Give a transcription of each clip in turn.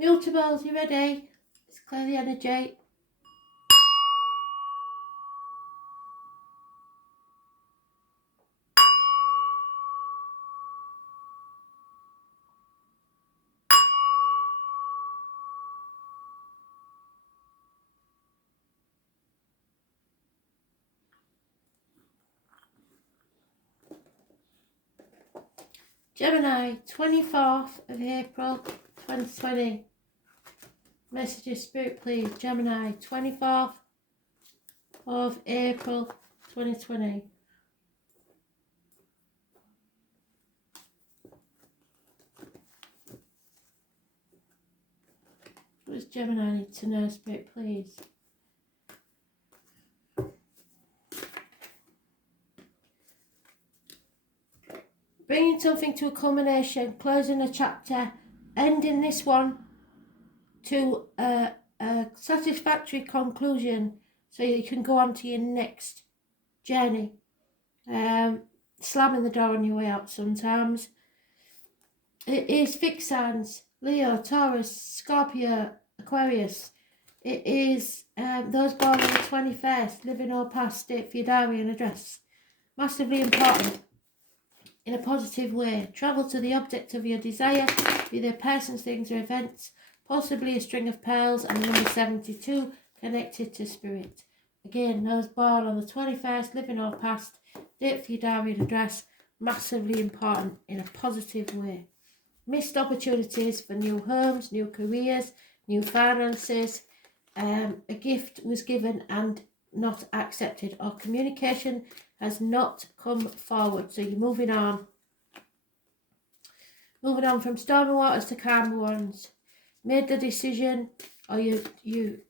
Mutables, you ready? Let's clear the energy. Gemini, 24th of April, 2020. Messages, Spirit, please. Gemini, 24th of April, 2020. What does Gemini need to know, Spirit, please? Bringing something to a culmination, closing a chapter, ending this one to a satisfactory conclusion so you can go on to your next journey. Slamming the door on your way out sometimes. It is fixed signs: Leo, Taurus, Scorpio, Aquarius. It is those born on the 21st, living or past, date for your diary and address. Massively important in a positive way. Travel to the object of your desire, be they persons, things or events, possibly a string of pearls, and number 72, connected to spirit. Again, those born on the 21st, living or past, date for your diary and address, massively important in a positive way. Missed opportunities for new homes, new careers, new finances. A gift was given and not accepted, or communication has not come forward. So you're moving on. Moving on from stormy waters to calmer ones. Made the decision, or you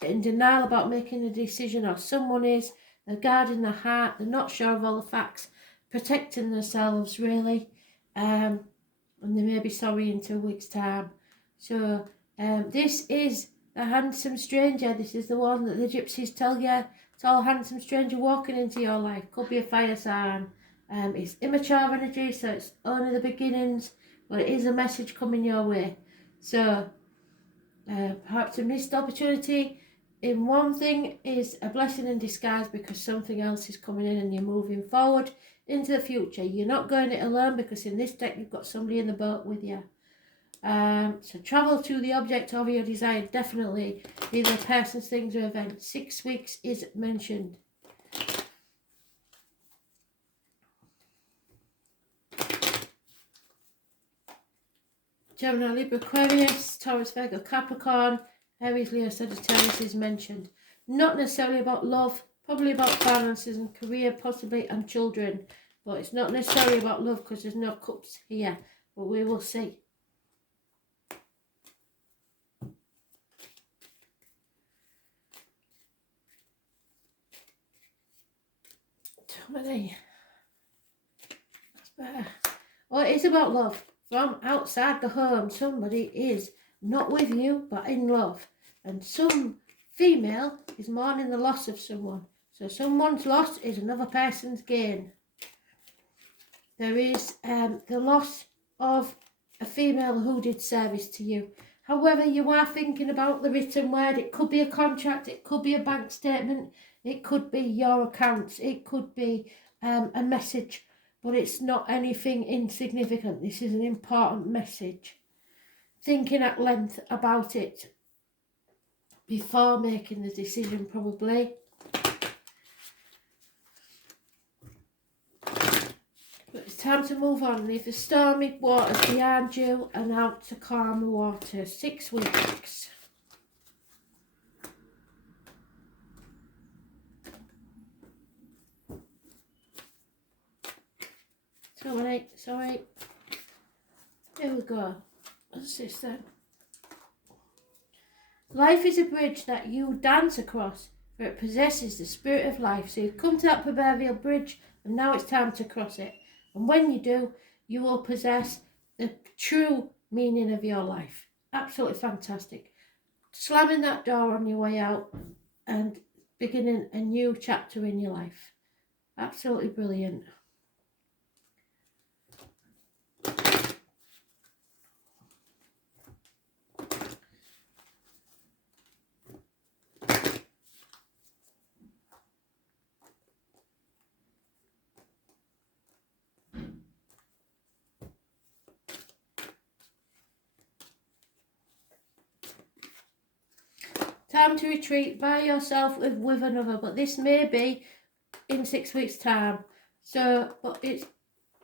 in denial about making a decision, or someone is. They're guarding their heart. They're not sure of all the facts. Protecting themselves, really. And they may be sorry in 2 weeks' time. So this is a handsome stranger. This is the one that the gypsies tell you. Tall, handsome stranger walking into your life. Could be a fire sign. It's immature energy, so it's only the beginnings, but it is a message coming your way. So perhaps a missed opportunity in one thing is a blessing in disguise, because something else is coming in and you're moving forward into the future. You're not going it alone, because in this deck you've got somebody in the boat with you. So travel to the object of your desire, definitely, either persons, things or events. 6 weeks is mentioned. Gemini, Libra, Aquarius, Taurus, Virgo, Capricorn, Aries, Leo, Sagittarius is mentioned. Not necessarily about love, probably about finances and career, possibly, and children. But it's not necessarily about love, because there's no cups here. But we will see. That's better. Well, it is about love. From outside the home, somebody is not with you, but in love. And some female is mourning the loss of someone. So someone's loss is another person's gain. There is the loss of a female who did service to you. However, you are thinking about the written word. It could be a contract, it could be a bank statement, it could be your accounts, it could be a message, but it's not anything insignificant. This is an important message. Thinking at length about it before making the decision, probably. But it's time to move on. Leave the stormy waters behind you and out to calmer waters. 6 weeks. Sorry. Here we go. What's this then? Life is a bridge that you dance across, for it possesses the spirit of life. So you've come to that proverbial bridge, and now it's time to cross it. And when you do, you will possess the true meaning of your life. Absolutely fantastic. Slamming that door on your way out and beginning a new chapter in your life. Absolutely brilliant. Time to retreat by yourself with another, but this may be in 6 weeks' time. So, but it's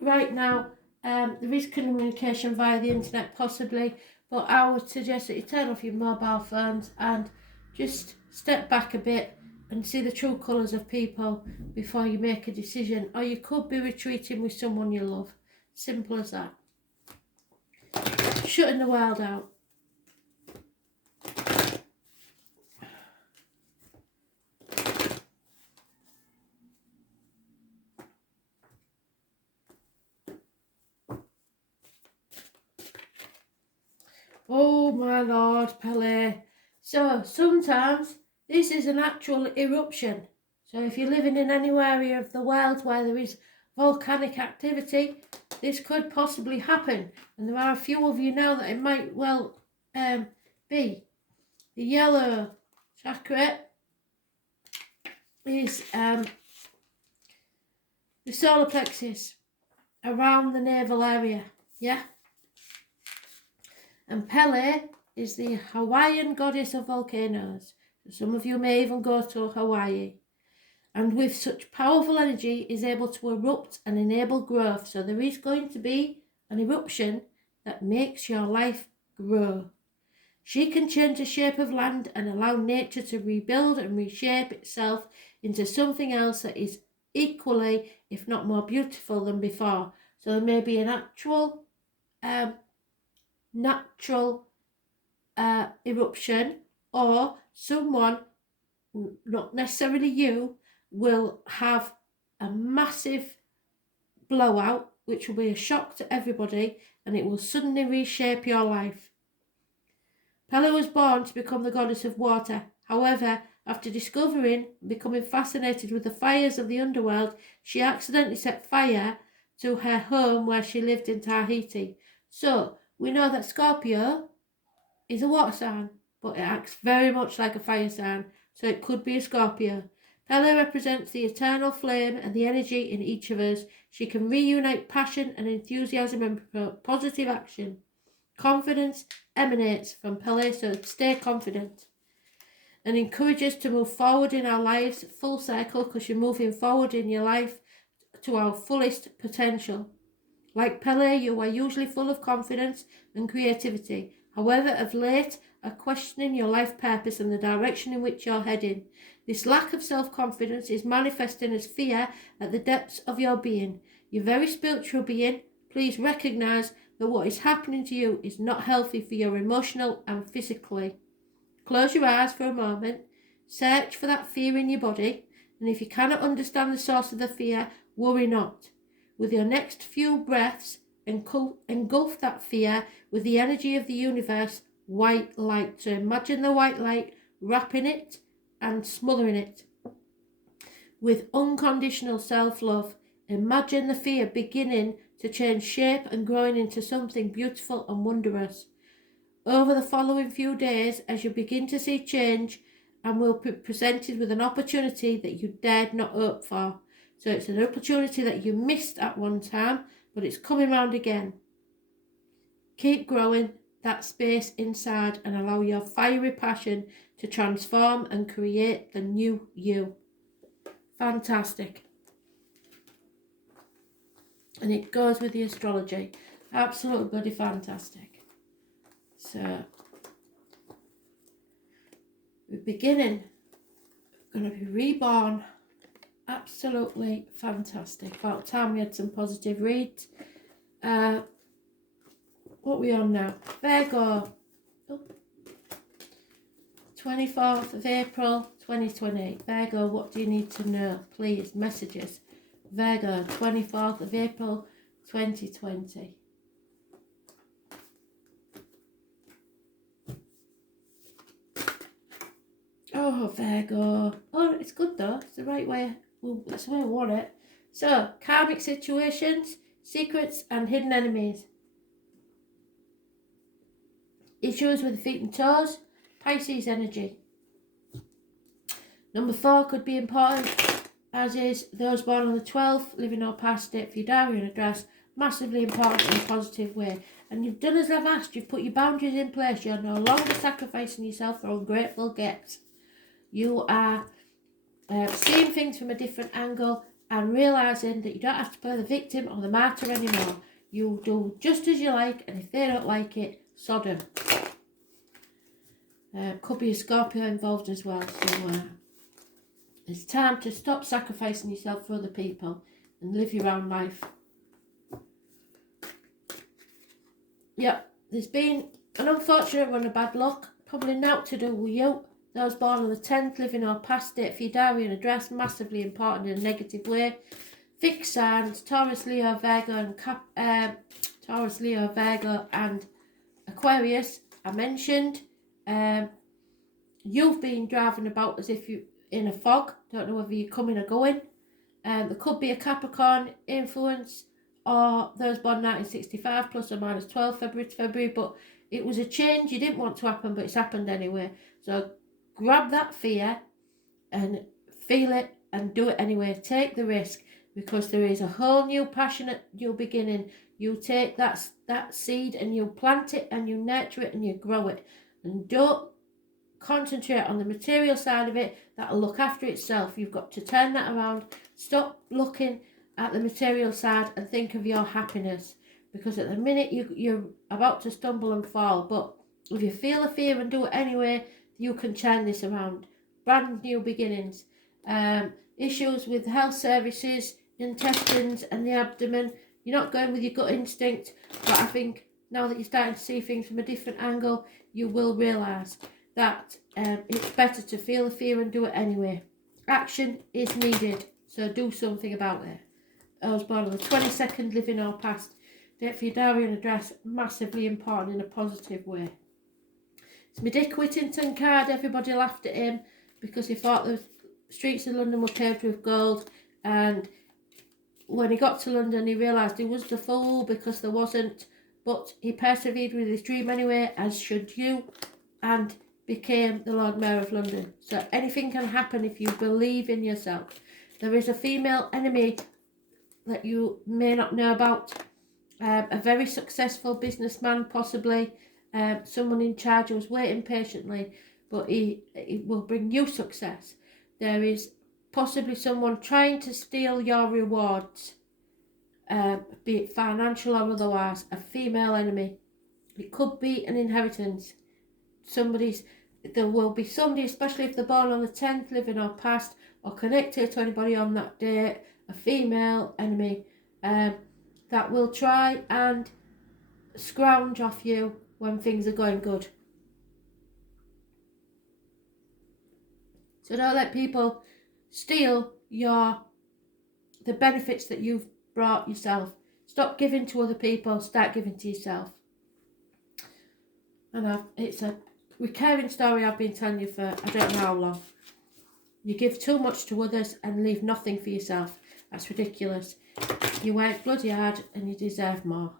right now, there is communication via the internet possibly, but I would suggest that you turn off your mobile phones and just step back a bit and see the true colours of people before you make a decision. Or you could be retreating with someone you love. Simple as that. Shutting the world out. Oh my Lord, Pele. So sometimes this is an actual eruption. So if you're living in any area of the world where there is volcanic activity, this could possibly happen. And there are a few of you now that it might well be. The yellow chakra is the solar plexus around the navel area. Yeah. And Pele is the Hawaiian goddess of volcanoes. Some of you may even go to Hawaii. And with such powerful energy is able to erupt and enable growth. So there is going to be an eruption that makes your life grow. She can change the shape of land and allow nature to rebuild and reshape itself into something else that is equally, if not more beautiful than before. So there may be an actual natural eruption, or someone, not necessarily you, will have a massive blowout which will be a shock to everybody, and it will suddenly reshape your life. Pele was born to become the goddess of water. However, after discovering and becoming fascinated with the fires of the underworld, she accidentally set fire to her home where she lived in Tahiti. So we know that Scorpio is a water sign, but it acts very much like a fire sign, so it could be a Scorpio. Pele represents the eternal flame and the energy in each of us. She can reunite passion and enthusiasm and positive action. Confidence emanates from Pele, so stay confident. And encourage us to move forward in our lives, full circle, because you're moving forward in your life to our fullest potential. Like Pele, you are usually full of confidence and creativity. However, of late, are questioning your life purpose and the direction in which you're heading. This lack of self-confidence is manifesting as fear at the depths of your being. Your very spiritual being, please recognise that what is happening to you is not healthy for your emotional and physically. Close your eyes for a moment, search for that fear in your body, and if you cannot understand the source of the fear, worry not. With your next few breaths, engulf that fear with the energy of the universe, white light. So imagine the white light wrapping it and smothering it. With unconditional self-love, imagine the fear beginning to change shape and growing into something beautiful and wondrous. Over the following few days, as you begin to see change, and will be presented with an opportunity that you dared not hope for. So it's an opportunity that you missed at one time, but it's coming round again. Keep growing that space inside and allow your fiery passion to transform and create the new you. Fantastic. And it goes with the astrology. Absolutely bloody fantastic. So, we're beginning. We're going to be reborn. Absolutely fantastic. About time we had some positive reads. What are we on now? Virgo. 24th of April 2020. Virgo, what do you need to know? Please, messages. Virgo, 24th of April 2020. Oh, Virgo. Oh, it's good though. It's the right way. Well, that's the way I want it. So, karmic situations, secrets and hidden enemies. Issues with the feet and toes, Pisces energy. Number 4 could be important, as is those born on the 12th, living or past date for your diary and address. Massively important in a positive way. and you've done as I've asked, you've put your boundaries in place, you're no longer sacrificing yourself for ungrateful gifts. You are seeing things from a different angle and realising that you don't have to play the victim or the martyr anymore. You do just as you like, and if they don't like it, sod 'em. Could be a Scorpio involved as well, so it's time to stop sacrificing yourself for other people and live your own life. Yep, there's been an unfortunate run of bad luck, probably not to do with you. Those born on the 10th, living or past date for your diary and address, massively important in a negative way. Fixed signs, Taurus, Leo, Virgo and Aquarius, I mentioned. You've been driving about as if you're in a fog, don't know whether you're coming or going. There could be a Capricorn influence, or those born 1965 plus or minus 12 February to February, but it was a change you didn't want to happen, but it's happened anyway. So grab that fear and feel it and do it anyway. Take the risk, because there is a whole new passionate new beginning. You take that seed and you plant it and you nurture it and you grow it, and don't concentrate on the material side of it. That'll look after itself. You've got to turn that around. Stop looking at the material side and think of your happiness, because at the minute you're about to stumble and fall, but if you feel the fear and do it anyway, you can turn this around. Brand new beginnings. Issues with health services, intestines and the abdomen, you're not going with your gut instinct, but I think now that you're starting to see things from a different angle, you will realise that it's better to feel the fear and do it anyway. Action is needed, so do something about it. I was born on the 22nd, living or past date for your diary and address, massively important in a positive way. It's my Dick Whittington card. Everybody laughed at him because he thought the streets of London were paved with gold, and when he got to London he realised he was the fool because there wasn't, but he persevered with his dream anyway, as should you, and became the Lord Mayor of London. So anything can happen if you believe in yourself. There is a female enemy that you may not know about, a very successful businessman, possibly someone in charge who's waiting patiently, but he will bring you success. There is possibly someone trying to steal your rewards, be it financial or otherwise, a female enemy. It could be an inheritance. There will be somebody, especially if they're born on the 10th, living or past, or connected to anybody on that date, a female enemy that will try and scrounge off you when things are going good. So don't let people steal the benefits that you've brought yourself. Stop giving to other people, start giving to yourself. And it's a recurring story I've been telling you for I don't know how long. You give too much to others and leave nothing for yourself. That's ridiculous. You work bloody hard and you deserve more.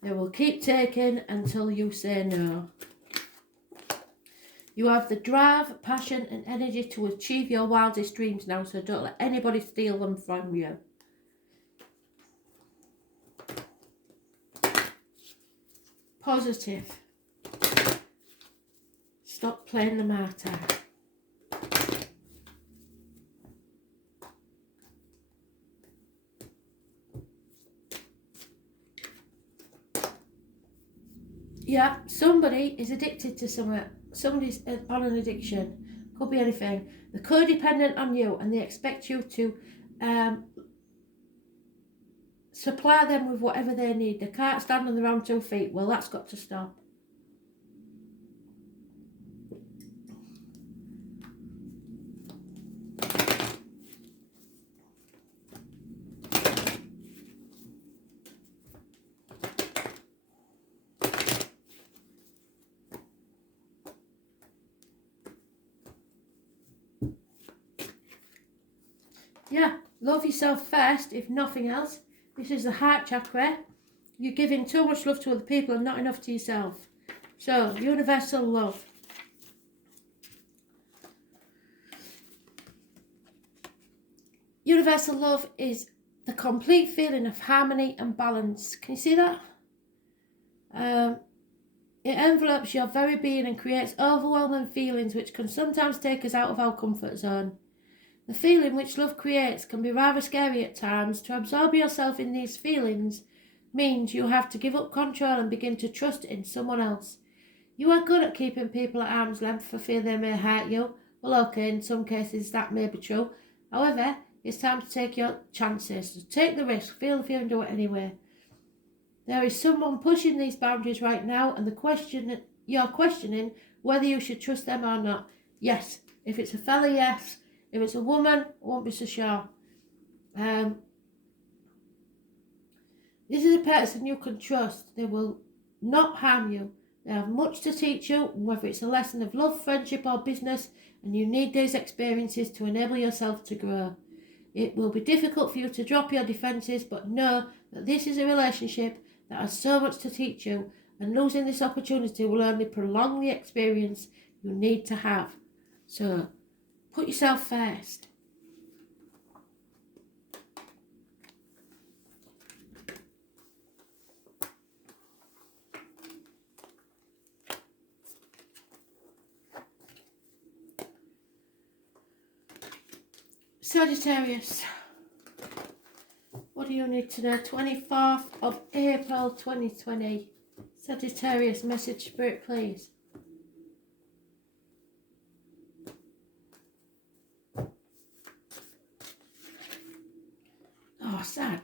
They will keep taking until you say no. You have the drive, passion and energy to achieve your wildest dreams now, so don't let anybody steal them from you. Positive. Stop playing the martyr. Yeah, somebody is addicted to something. Somebody's on an addiction. Could be anything. They're codependent on you and they expect you to supply them with whatever they need. They can't stand on their own 2 feet. Well, that's got to stop. Yeah, love yourself first, if nothing else. This is the heart chakra. You're giving too much love to other people and not enough to yourself. So, universal love. Universal love is the complete feeling of harmony and balance. Can you see that? It envelopes your very being and creates overwhelming feelings which can sometimes take us out of our comfort zone. The feeling which love creates can be rather scary at times. To absorb yourself in these feelings means you have to give up control and begin to trust in someone else. You are good at keeping people at arm's length for fear they may hurt you. Well, okay, in some cases that may be true. However, it's time to take your chances. So take the risk, feel the fear and do it anyway. There is someone pushing these boundaries right now, and you're questioning whether you should trust them or not. Yes. If it's a fella, yes. If it's a woman, I won't be so sure. This is a person you can trust. They will not harm you. They have much to teach you, whether it's a lesson of love, friendship or business, and you need these experiences to enable yourself to grow. It will be difficult for you to drop your defences, but know that this is a relationship that has so much to teach you, and losing this opportunity will only prolong the experience you need to have. So, put yourself first. Sagittarius. What do you need to know? 24th of April 2020. Sagittarius, message spirit, please. Oh, Sag.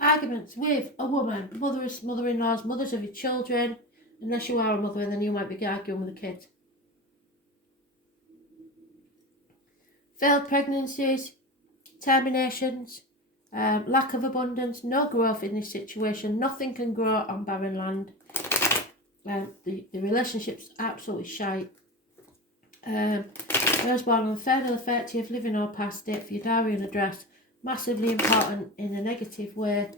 Arguments with a woman, mothers, mother-in-laws, mothers of your children. Unless you are a mother, and then you might be arguing with a kid. Failed pregnancies, terminations, lack of abundance, no growth in this situation. Nothing can grow on barren land. The relationship's absolutely shite. Those born on the 3rd or the 30th, living or past date for your diary and address. Massively important in a negative way.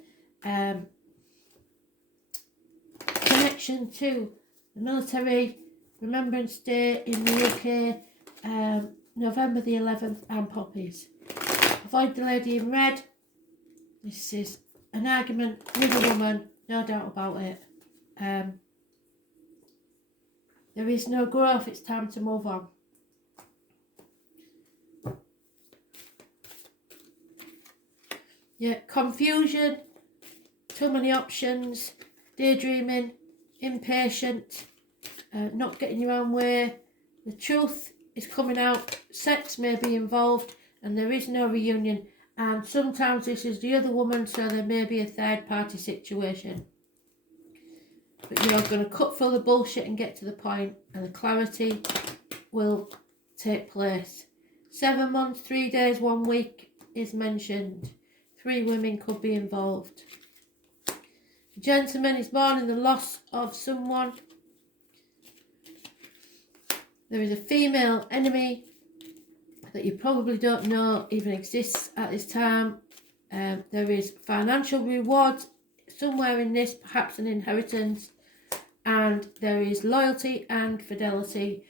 Connection to the military, Remembrance Day in the UK, November the 11th, and poppies. Avoid the lady in red. This is an argument with a woman, no doubt about it. There is no growth, it's time to move on. Yeah, confusion, too many options, daydreaming, impatient, not getting your own way. The truth is coming out, sex may be involved, and there is no reunion. And sometimes this is the other woman, so there may be a third party situation. But you're going to cut through the bullshit and get to the point, and the clarity will take place. 7 months, 3 days, 1 week is mentioned. 3 women could be involved. The gentleman is mourning the loss of someone. There is a female enemy that you probably don't know even exists at this time. There is financial reward somewhere in this, perhaps an inheritance. And there is loyalty and fidelity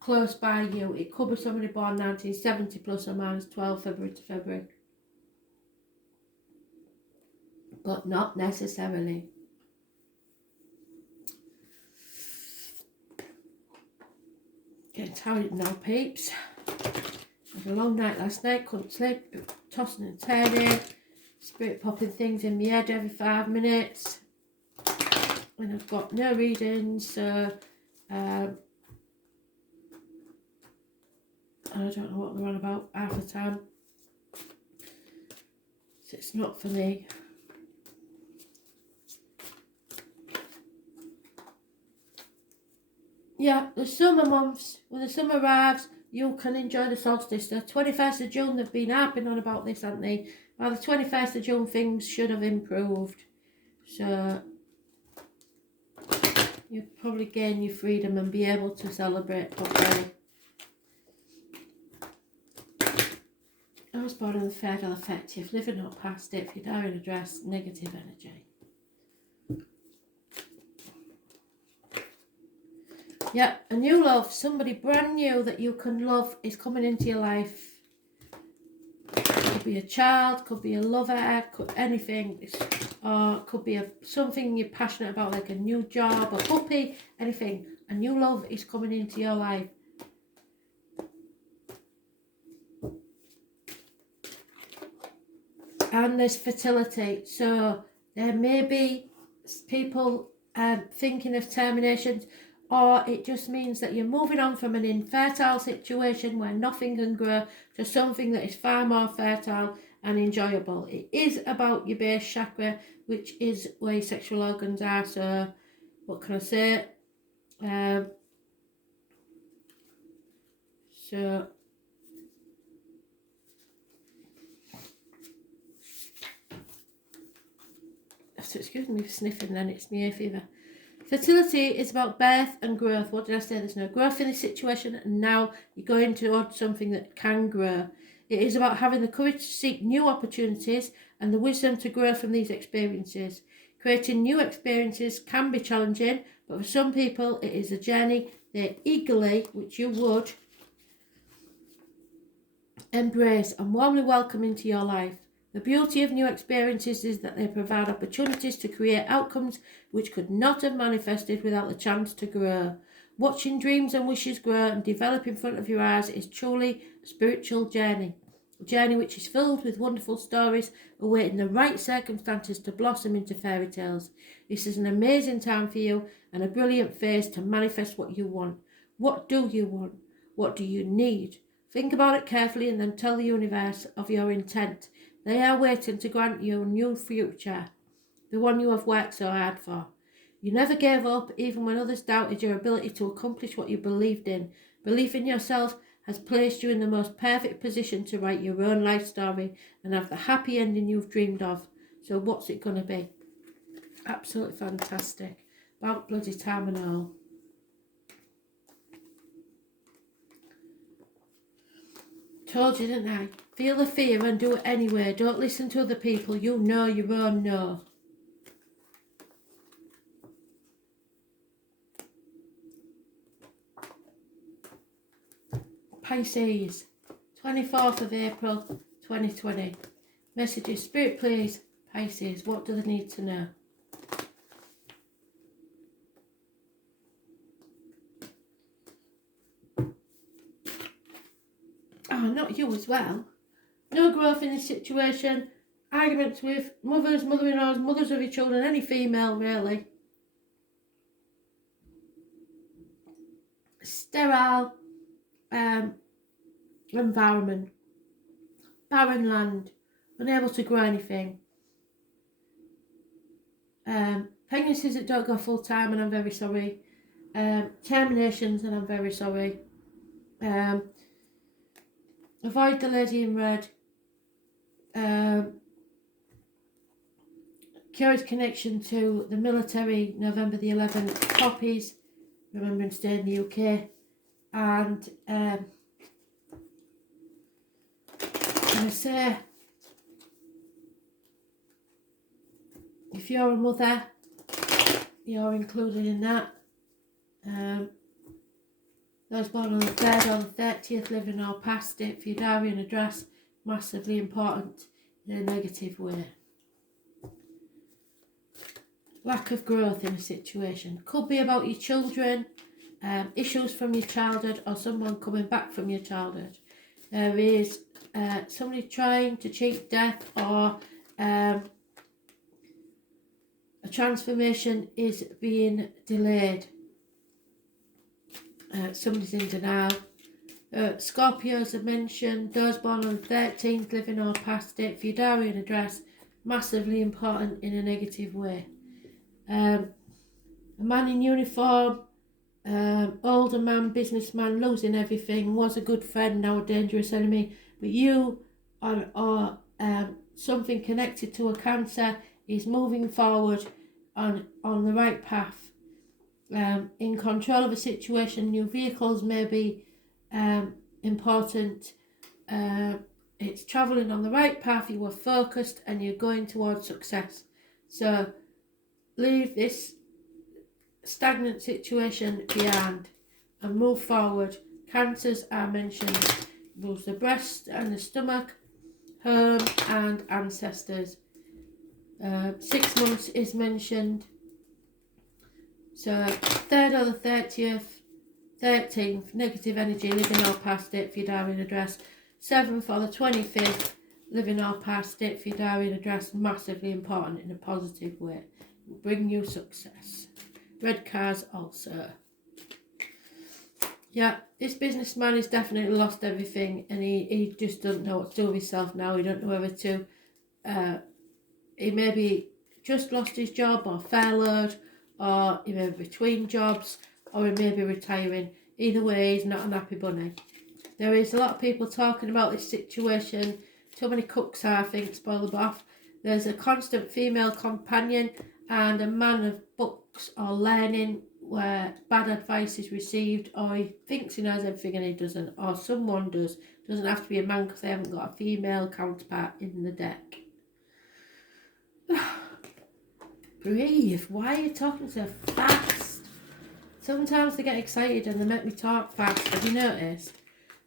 close by you. It could be somebody born 1970 plus or minus 12 February to February. But not necessarily. Getting tired now, peeps. Had a long night last night, couldn't sleep, tossing and turning, spirit popping things in my head every 5 minutes. And I've got no readings, so I don't know what they're on about half the time. So it's not for me. Yeah, the summer months, when the summer arrives, you can enjoy the solstice. The 21st of June, they've been harping on about this, haven't they? By the 21st of June, things should have improved. So you'll probably gain your freedom and be able to celebrate properly. I was born on the 3rd or the 30th, living not past it, if you die in address, negative energy. Yeah, a new love, somebody brand new that you can love is coming into your life. be a child, could be a lover, anything, or could be something you're passionate about, like a new job, a puppy, anything. A new love is coming into your life. And there's fertility, so there may be people thinking of terminations, or it just means that you're moving on from an infertile situation where nothing can grow to something that is far more fertile and enjoyable. It is about your base chakra, which is where your sexual organs are. So what can I say? So excuse me for sniffing, then it's my hay fever. Fertility is about birth and growth. What did I say? There's no growth in this situation, and now you're going towards something that can grow. It is about having the courage to seek new opportunities and the wisdom to grow from these experiences. Creating new experiences can be challenging, but for some people it is a journey they eagerly, which you would, embrace and warmly welcome into your life. The beauty of new experiences is that they provide opportunities to create outcomes which could not have manifested without the chance to grow. Watching dreams and wishes grow and develop in front of your eyes is truly a spiritual journey. A journey which is filled with wonderful stories awaiting the right circumstances to blossom into fairy tales. This is an amazing time for you and a brilliant phase to manifest what you want. What do you want? What do you need? Think about it carefully and then tell the universe of your intent. They are waiting to grant you a new future, the one you have worked so hard for. You never gave up, even when others doubted your ability to accomplish what you believed in. Belief in yourself has placed you in the most perfect position to write your own life story and have the happy ending you've dreamed of. So what's it going to be? Absolutely fantastic. About bloody time and all. Told you, didn't I? Feel the fear and do it anyway. Don't listen to other people. You know your own no. Pisces, 24th of April 2020. Messages. Spirit, please. Pisces, what do they need to know? Oh, not you as well. No growth in this situation. Arguments with mothers, mother-in-laws, mothers of your children, any female really. Sterile environment. Barren land. Unable to grow anything. Pregnancies that don't go full time, and I'm very sorry. Terminations, and I'm very sorry. Avoid the lady in red. Curious connection to the military, November the 11th. Copies, remembering to stay in the UK. And I say, if you're a mother, you're included in that. Those born on the 3rd or the 30th, living or past it, for your diary and address, massively important in a negative way. Lack of growth in a situation. Could be about your children, issues from your childhood, or someone coming back from your childhood. There is somebody trying to cheat death, or a transformation is being delayed. Somebody's in denial. Scorpios are mentioned. Those born on the 13th, living or past it, for your diary and address, massively important in a negative way. A man in uniform, older man, businessman, losing everything, was a good friend, now a dangerous enemy. But you, or something connected to a cancer, is moving forward on the right path. In control of a situation. New vehicles may be important. It's travelling on the right path. You are focused and you're going towards success. So leave this stagnant situation behind and move forward. Cancers are mentioned. Lose the breast and the stomach. home and ancestors. 6 months is mentioned. So 3rd or the 30th, 13th, negative energy, living or past it for your diary and address. 7th or the 25th, living or past it for your diary and address. Massively important in a positive way. Will bring you success. Red cars also. Yeah, this businessman has definitely lost everything, and he just doesn't know what to do with himself now. He don't know whether to. He maybe just lost his job or furloughed, or he may be between jobs, or he may be retiring. Either way, he's not an happy bunny. There is a lot of people talking about this situation. Too many cooks are, I think, spoil the broth. There's a constant female companion and a man of books or learning where bad advice is received, or he thinks he knows everything and he doesn't, or someone does. Doesn't have to be a man because they haven't got a female counterpart in the deck. Breathe. Why are you talking so fast? Sometimes they get excited and they make me talk fast. Have you noticed?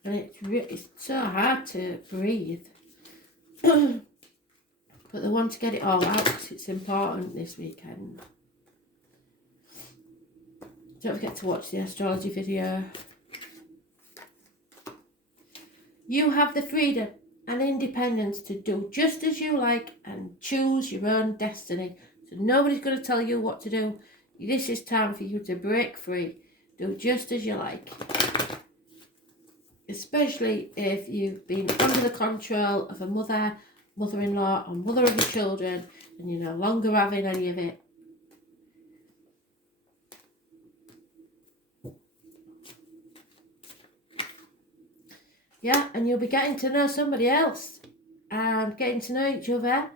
And it's so hard to breathe. But they want to get it all out because it's important this weekend. Don't forget to watch the astrology video. You have the freedom and independence to do just as you like and choose your own destiny. So nobody's going to tell you what to do. This is time for you to break free. Do just as you like. Especially if you've been under the control of a mother, mother-in-law, or mother of your children, and you're no longer having any of it. Yeah, and you'll be getting to know somebody else and getting to know each other.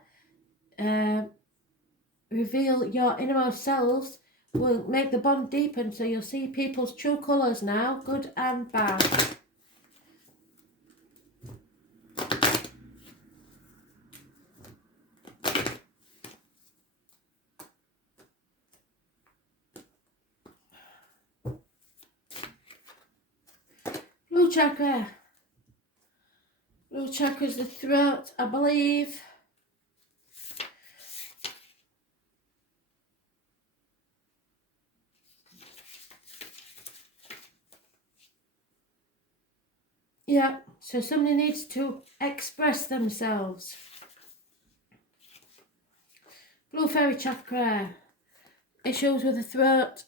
Reveal your innermost selves will make the bond deepen, so you'll see people's true colours now, good and bad. Blue chakra. Blue chakra is the throat, I believe. Yeah, so somebody needs to express themselves. Blue fairy chakra. Issues with the throat.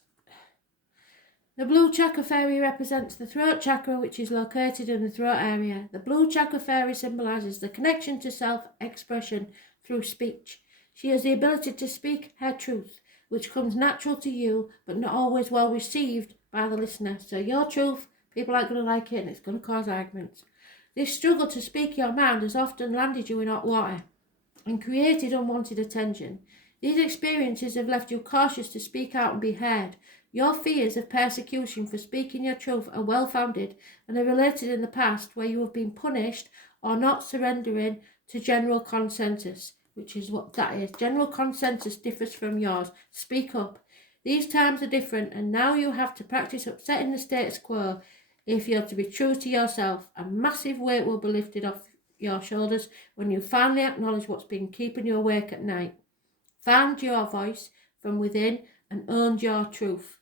The blue chakra fairy represents the throat chakra, which is located in the throat area. The blue chakra fairy symbolises the connection to self-expression through speech. She has the ability to speak her truth, which comes natural to you, but not always well received by the listener. So your truth, people aren't going to like it, and it's going to cause arguments. This struggle to speak your mind has often landed you in hot water and created unwanted attention. These experiences have left you cautious to speak out and be heard. Your fears of persecution for speaking your truth are well-founded and are related in the past where you have been punished or not surrendering to general consensus, which is what that is. General consensus differs from yours. Speak up. These times are different, and now you have to practice upsetting the status quo if you're to be true to yourself. A massive weight will be lifted off your shoulders when you finally acknowledge what's been keeping you awake at night. Find your voice from within and own your truth.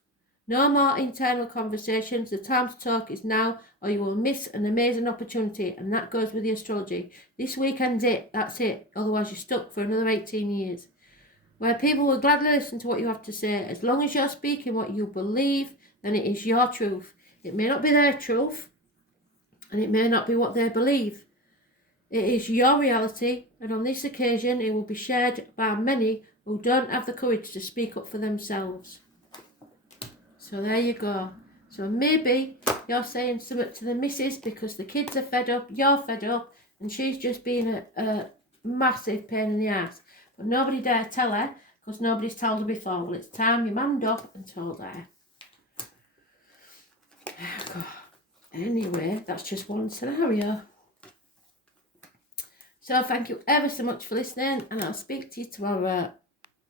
No more internal conversations. The time to talk is now, or you will miss an amazing opportunity, and that goes with the astrology. This weekend's it. That's it. Otherwise you're stuck for another 18 years. Where people will gladly listen to what you have to say. As long as you're speaking what you believe, then it is your truth. It may not be their truth, and it may not be what they believe. It is your reality, and on this occasion it will be shared by many who don't have the courage to speak up for themselves. So there you go. So maybe you're saying something to the missus because the kids are fed up, you're fed up, and she's just being a massive pain in the ass. But nobody dare tell her because nobody's told her before. Well, it's time you manned up and told her. Anyway, that's just one scenario. So thank you ever so much for listening, and I'll speak to you tomorrow.